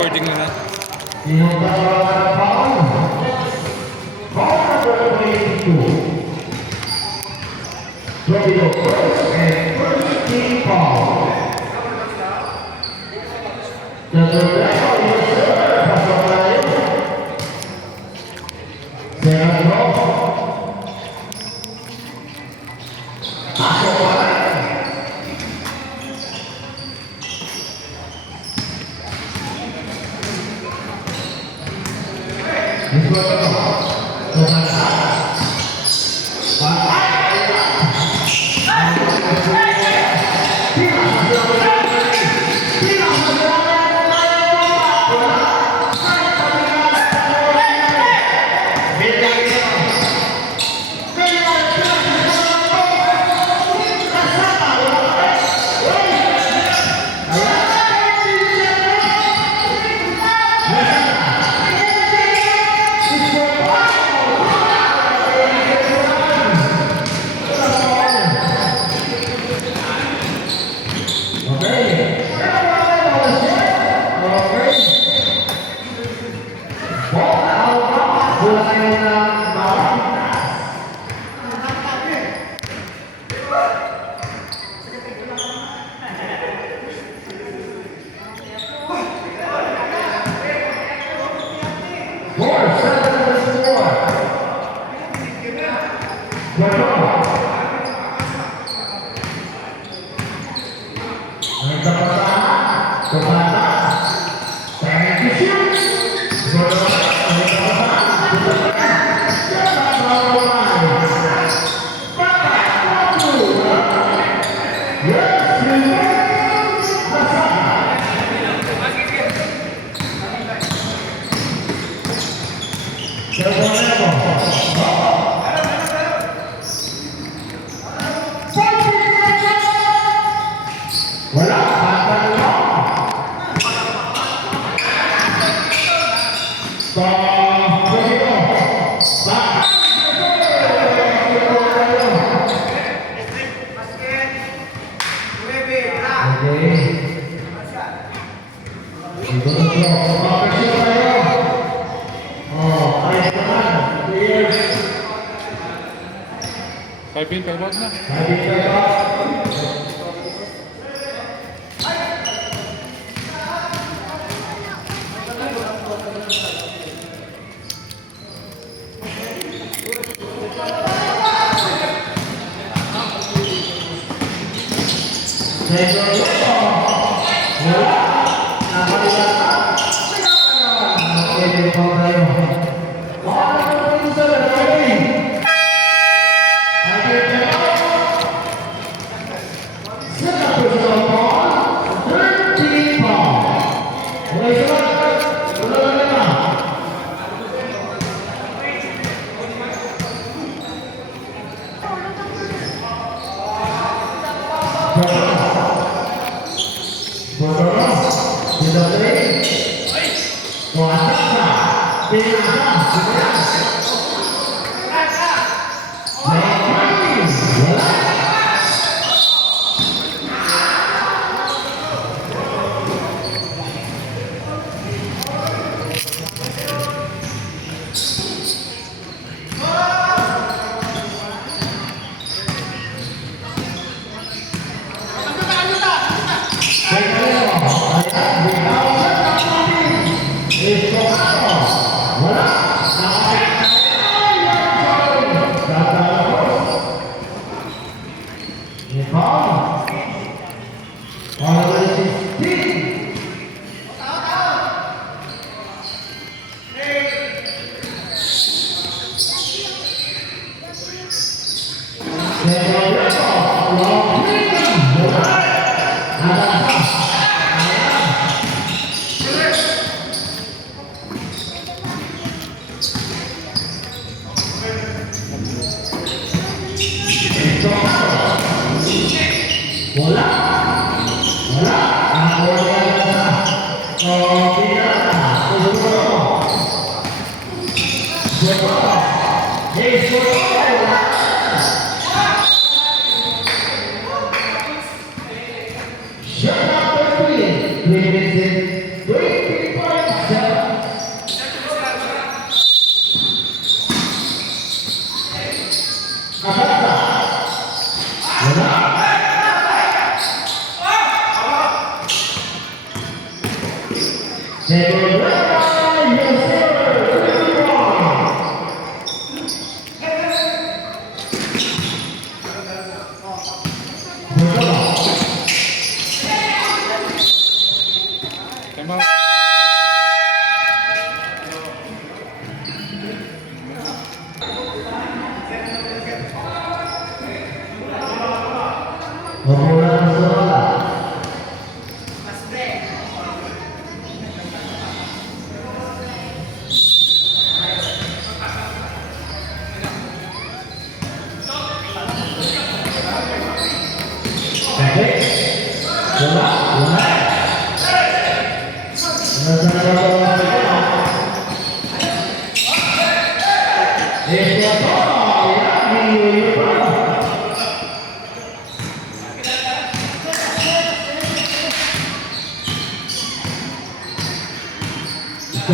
Recording na na. Pipin, pipin na. Wala. Time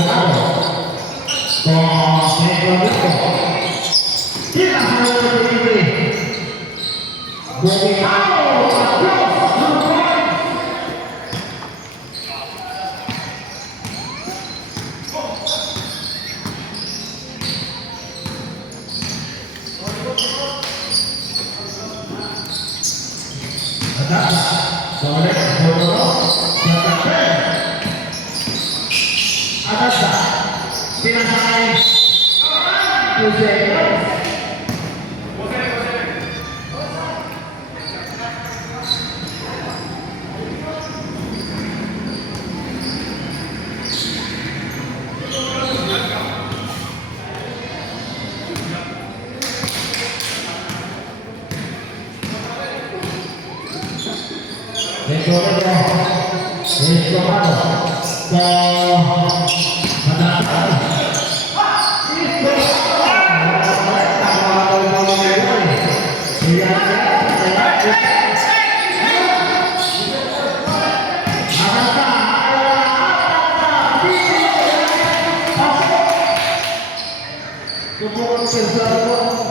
out.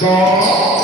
Go.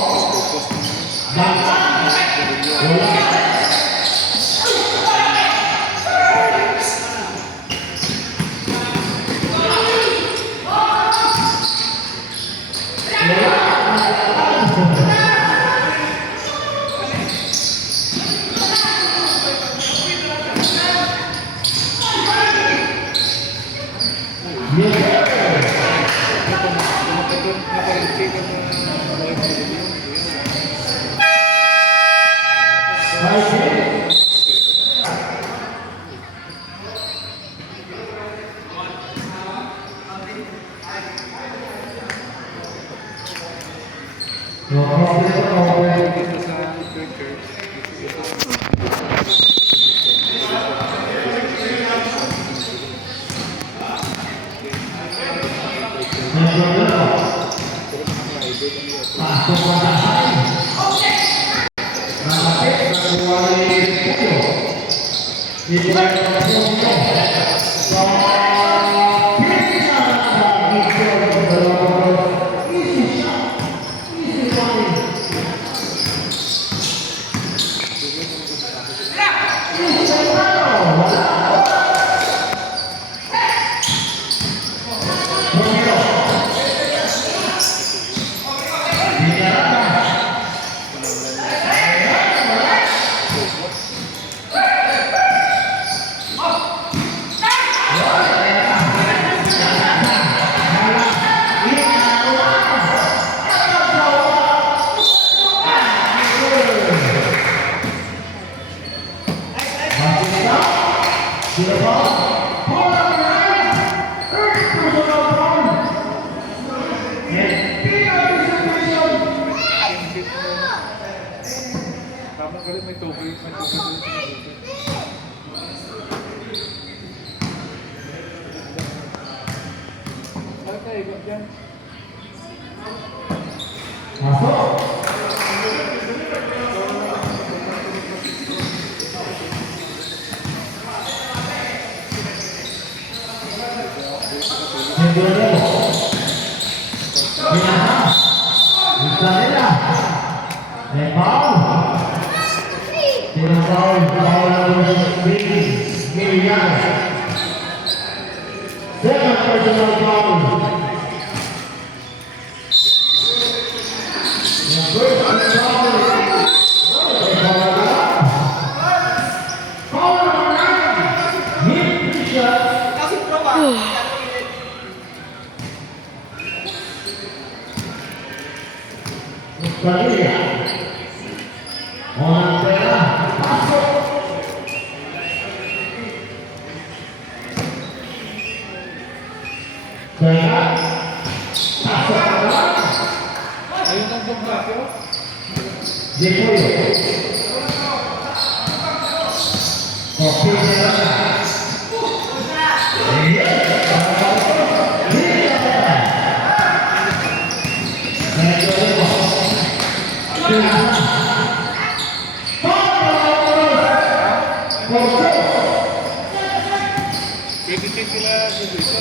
Tama ka rin, may token. May token. Ano tayo, ikot dyan? Second personal foul. Ayun ang bumblakyo. Pwede sila dito.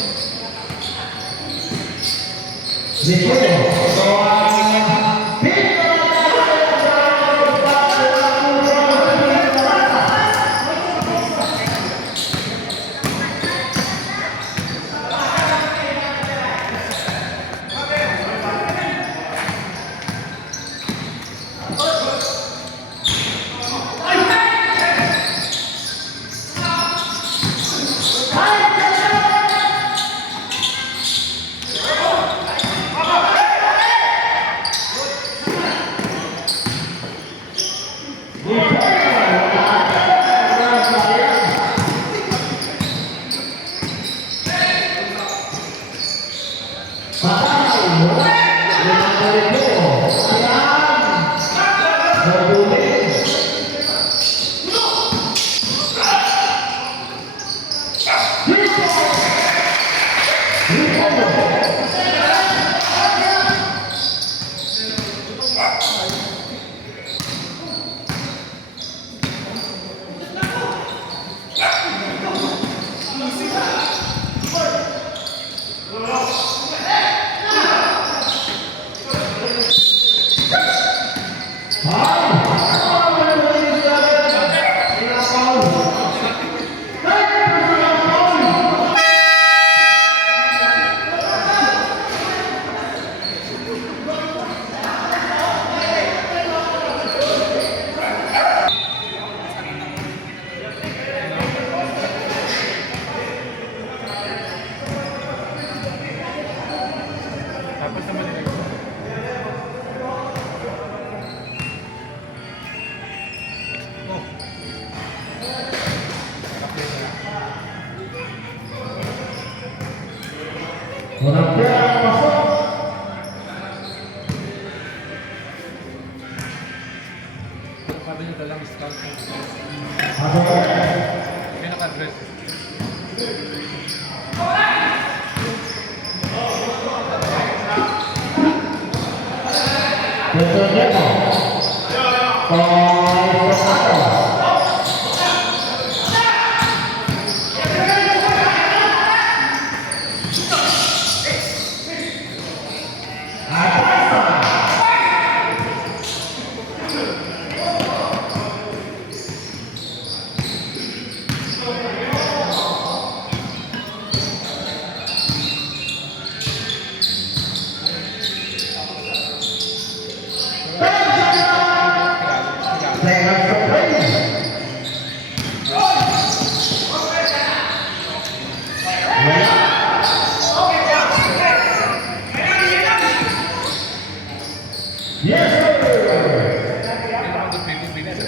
Walang pera ang pasok. Sabi niyo dalang start. Pasok ulit. Pinaka-address. Betul Demo. Yes, sir. Kailangan ko 20 minutes.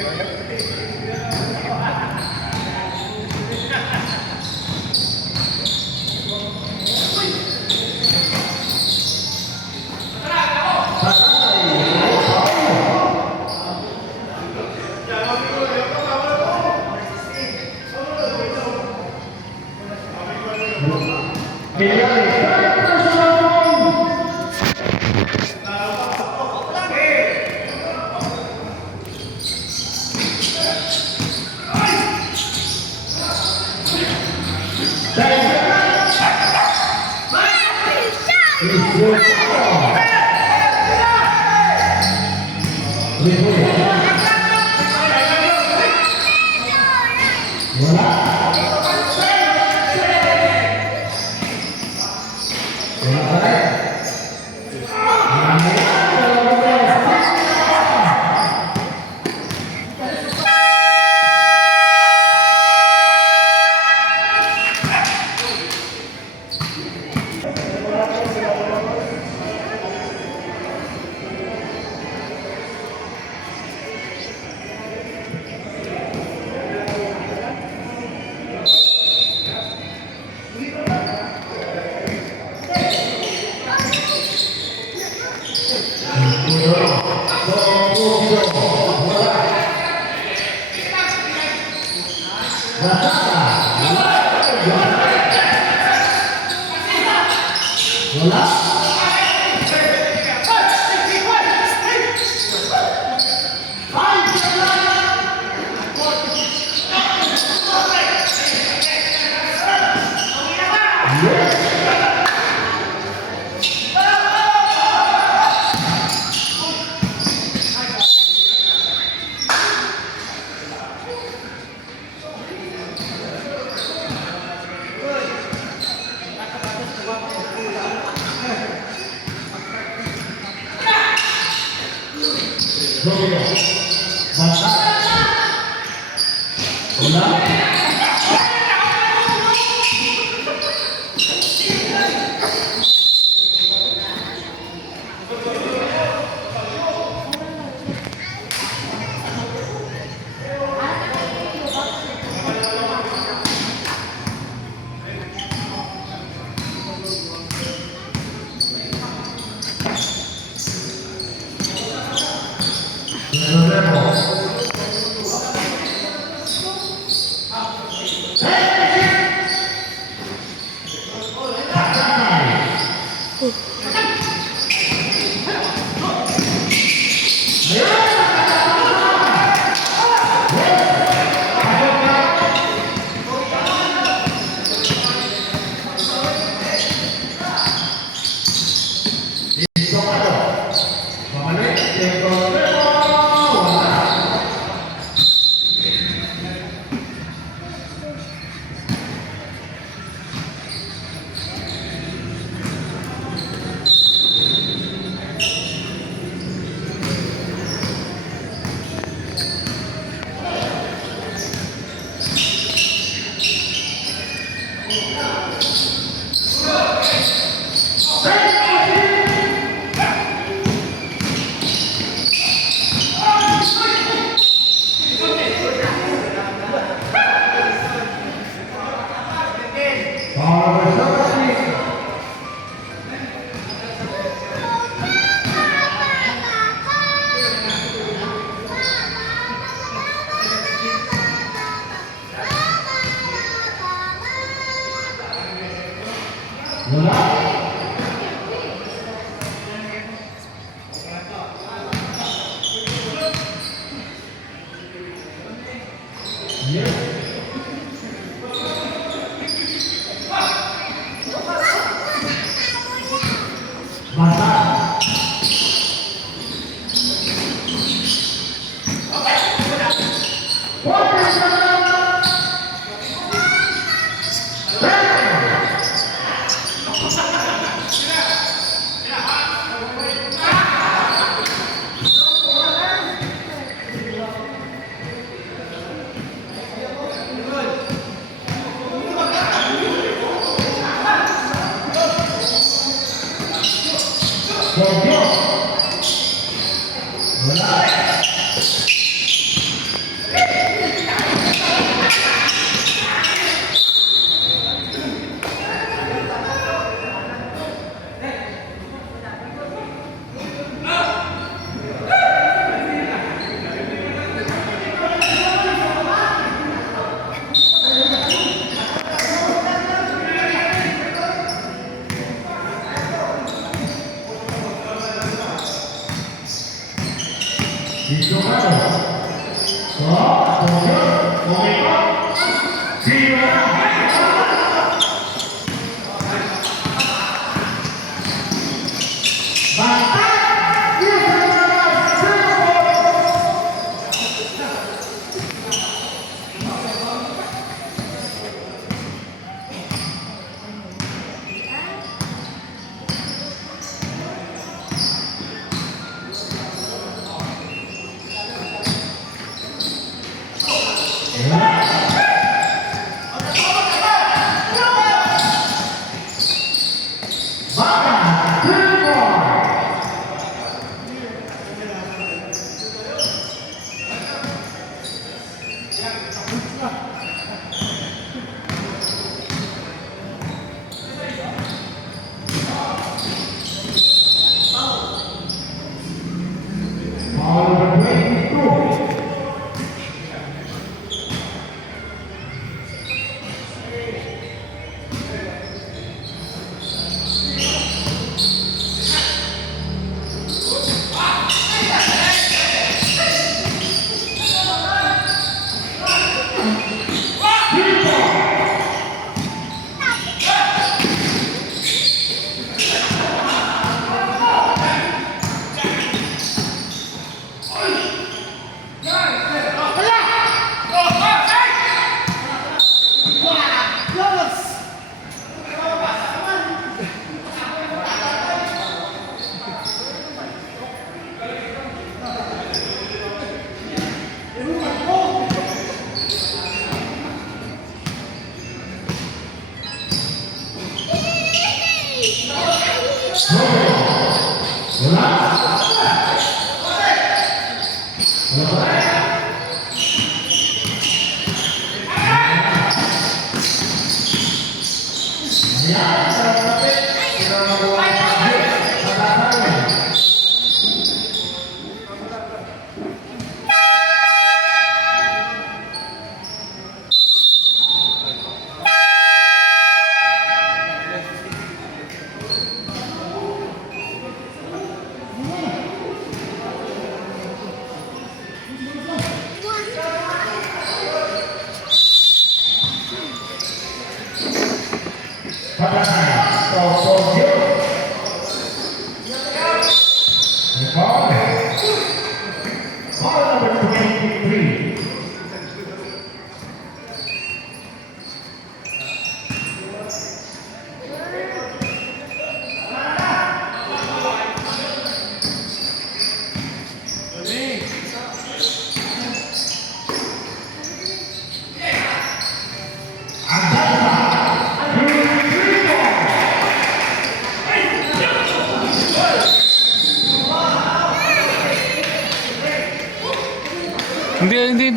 Basta.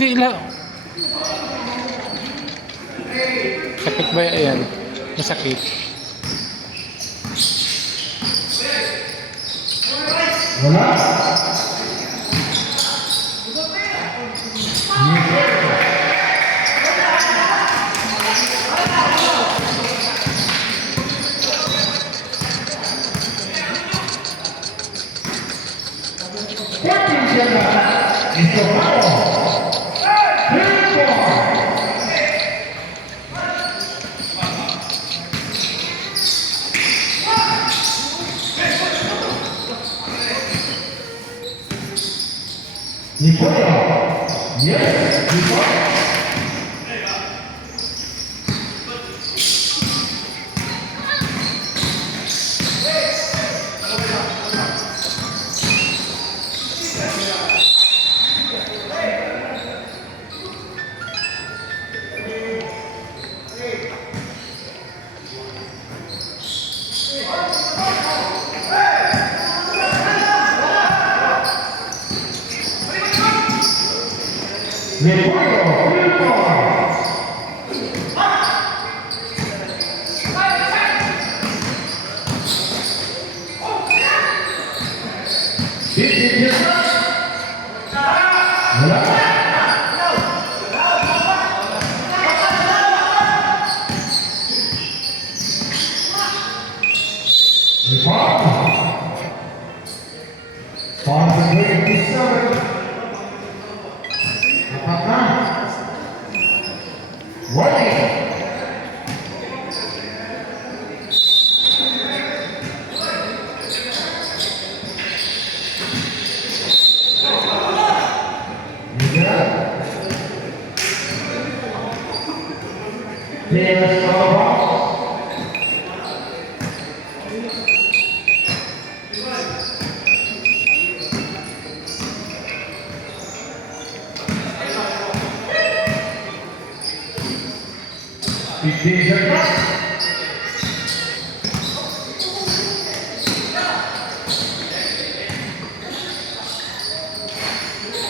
Hindi lang. Sakit ba yan? Masakit. Wala. Nicola. Yes, Nicola.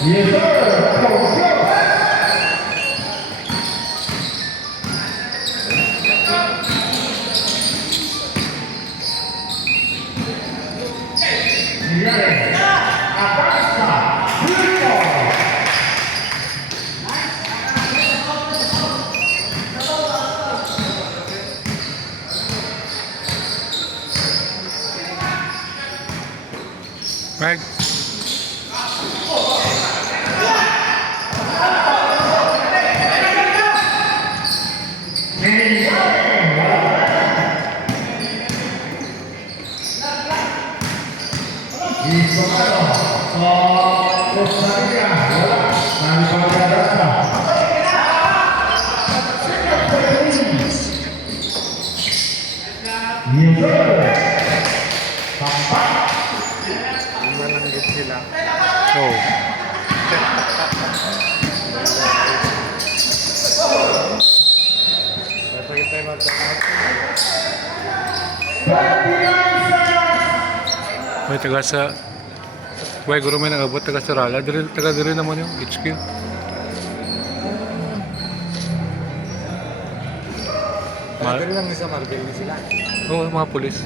Yes, sir. Go, go. Right. Malanggit sila. Oh. Masakit tayo magtangat. May taga sa... May guro may nangabot taga sa Rala. Taga diri naman yung HQ. Pero lang sa Marvel na sila. Oo, mga pulis.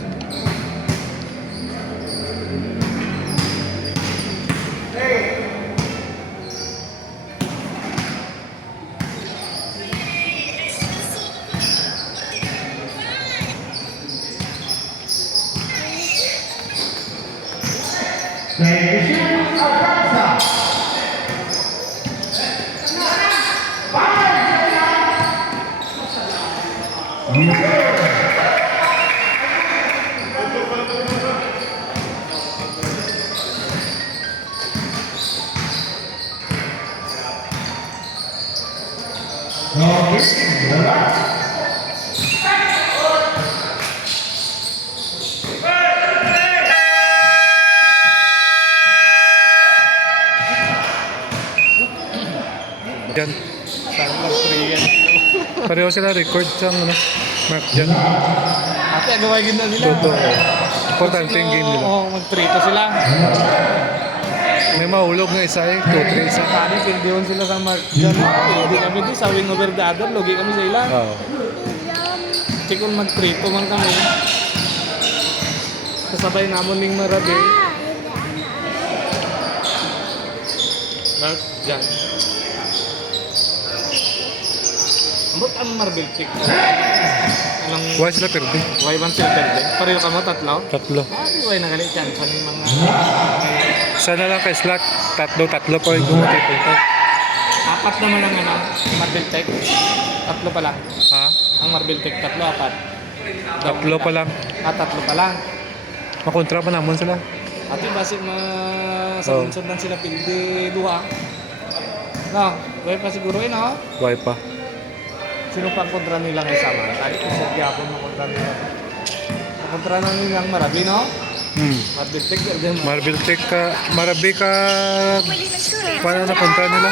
Diyan. Saan lang 3 yan. Pareho sila record sa ano, mark dyan. Ate, agawagin na nila. Totoo. Importante yung game nila. Oo, mag-3 sila. May mahulog na isa eh. 2-3 isa. Kani, pindiwan sila sa Mark dyan. Hindi kami di sa wing over the other. Logi kami sa ila. Oo. Kasi kung mag-3 man kami. Kasabay namon ning Marabe. Mark dyan. Ambot ang Marvel pick. Anong... Why sila perde? Why bang sila perde? Pareho ka mo, tatlo? Tatlo. Why nagalit yan? Saan yung mga... Sana lang kay slot. Tatlo pa rin gumatay. Apat naman ang ano, Marvel Tech. Tatlo pa lang. Ha? Ang Marvel Tech, tatlo, apat. Tatlo pa lang. Tatlo pa lang. Makontra pa naman sila. Ati basi sa unsod lang sila pildi duha. No, way pa siguro yun, no? Why pa? Sino pang kontra nilang isama? Kahit kung sa gyapon mo kontra nila. Kontra na nilang Marabi, no? Marbiteg, Marvel Tech ka, Marabi ka, paano na kontra nila?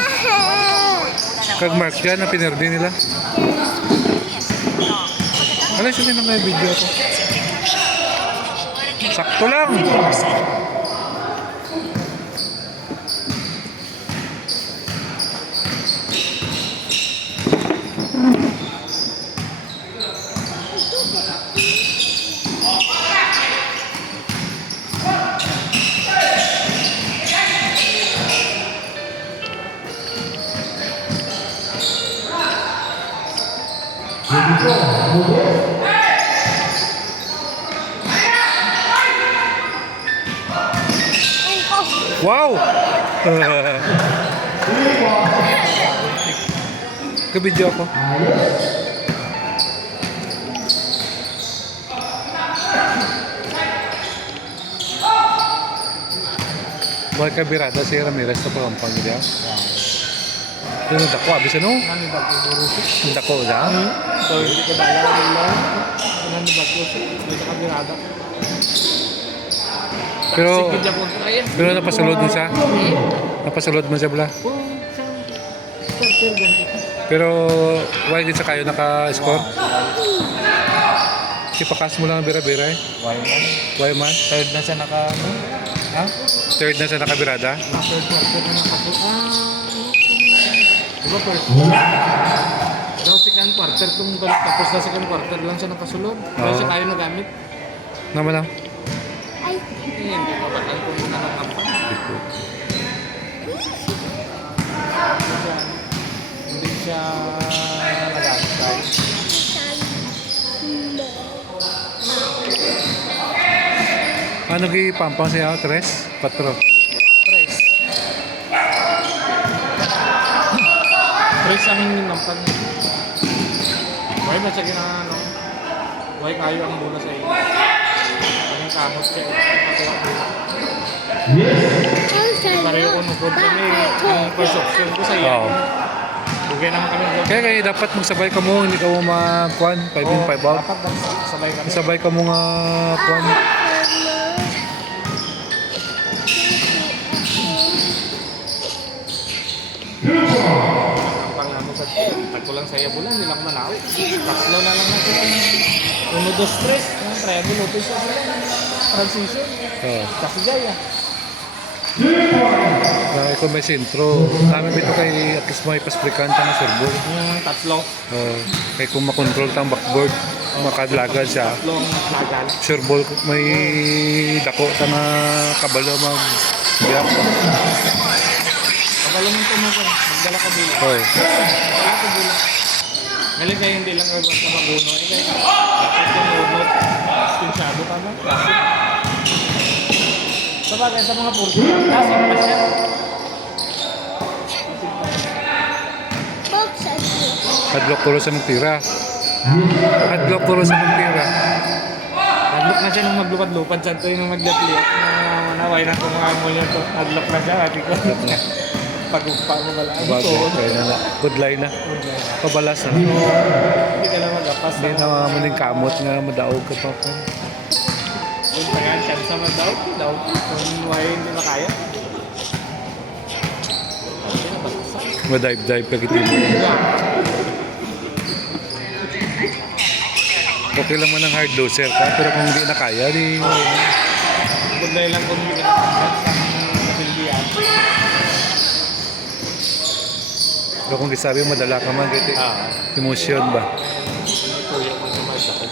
Kag Mark yan na pinerdi nila. Ano siya din may video ko? Sakto lang! Wow! Ka-video ako. Buhay ka birada si Ramirez sa pagampang niya. Yung dako, abis ano? Nani ba ko burusi? Yung dako na? So, hindi ka bala nila. Nani ba ko siya? Dito ka birada. Pero, Sige, dyan kontra yan. pero napasulod mo siya? Napasulod mo siya bala? Oh, sa starter ganito. Pero, why din sa kayo naka-score? Ipakas mo lang ang bira-bira eh. Why man? Why man? Third na siya naka, ano? Ha? Third na siya nakabirada? Third quarter na nakapo. Diba first? Daw second quarter kung tapos na second quarter lang siya nakasulod. Kaya siya tayo nagamit. Naman lang. Hindi ko batal kung muna ng kampan. Hindi siya nagamit tayo. Ano gi pampang siya? 3? 4? Tres. Tres ang nampag. Why ba siya ginano? Why kayo ang mula sa iyo? Ang kamot siya. Pareho ko nung kod kami. Ang first option ko sa iyo. Oo. Bugay naman kami. Kaya dapat magsabay ka mo, hindi ka mo mag-kwan, 5 in, 5 out. Dapat sabay kami. Sabay ka mo nga kwan. Ang pangamo sa tagpulang saya bulan, nilang manaw. Tatlo na lang natin. 1, 2, 3. Ang triangle open sa sila. Transition. Oo. Kasi Jaya. Ikaw may sintro. Namin bito kay at least may pasplikan ka na servo. Tatlo. Kaya kung makontrol tang backboard, makadlagan siya. Tatlong lagal. Sureball, may dako sa na kabalo mag-gap. Kabalo mo ito mo ko. Magdala ka bilang. Oo. Magdala ka bilang. Galing kayo hindi lang gagawin sa maguno. Dapat yung unot. Skinsyado ka na. Kasi. Sabagay sa mga purgo. Kasi pa siya. Hadlock ko sa magtira. Hadlock ko sa magtira. Hadlock na siya nung maglupad-lupad sa ito yung maglapliap na manaway na itong mga mulyo to. Hadlock na siya. Hati ko. Pag-upa mo bala. Bago, kaya na na. Good line na. Pabalas na. Hindi ka na magapas. Hindi na mamuning kamot nga madaog ka pa po. Yung tagaan siya sa madaw. Daw. Kung why hindi makaya. Madive-dive ka kitin. Okay lang man ang hard loser ka, pero kung hindi na kaya, di... Gulay lang kung hindi ka nakakasal sa Pilbian. Pero kung gisabi mo, madala ka man, kaya emosyon ba? Tuyo ko sa mga sakit.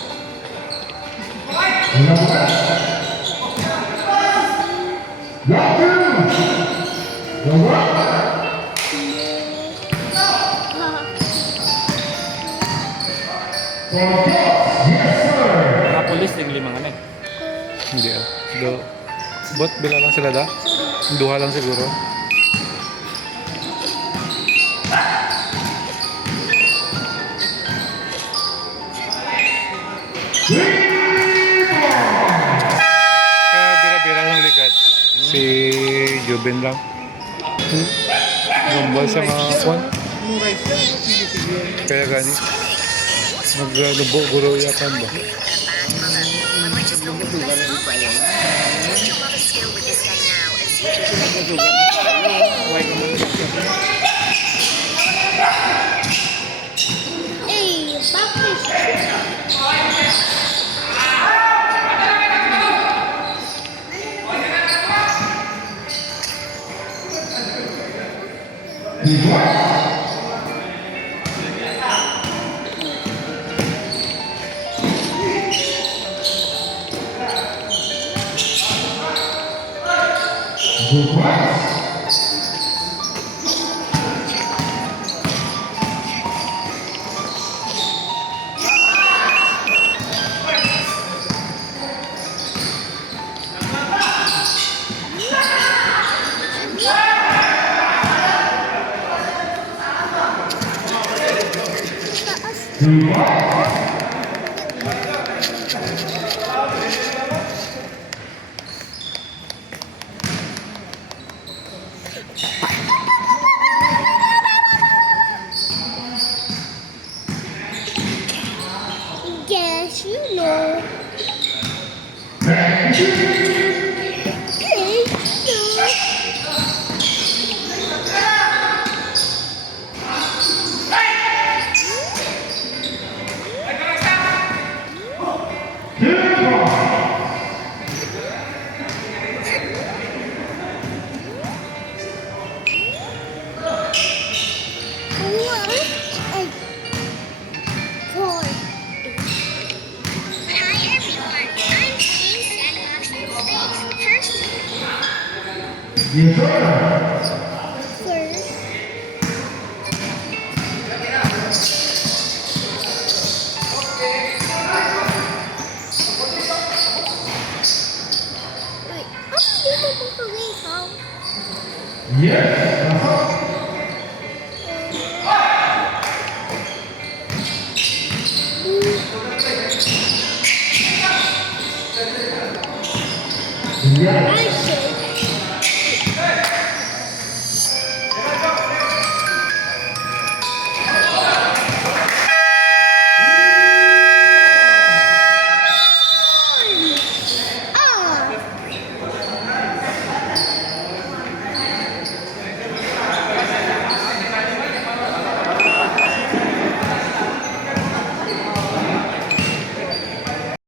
Mga polis, yung limang ano eh. Hindi ah. Bot, bila lang sila da? Duha lang siguro. Kaya bira-bira ng ligad. si Juben lang. Gumbal sa mga kwan. Yung rice lang, sige, sige. Kaya gani. Naglubo-guro yakan ba? Huwag ka muna. Hey, bakit? Yes, you know. Thank you. Hi everyone, I'm Space Sandbox in Space. First, Yes, sir. First, wait, dito po kami ikaw. Yes. Ay,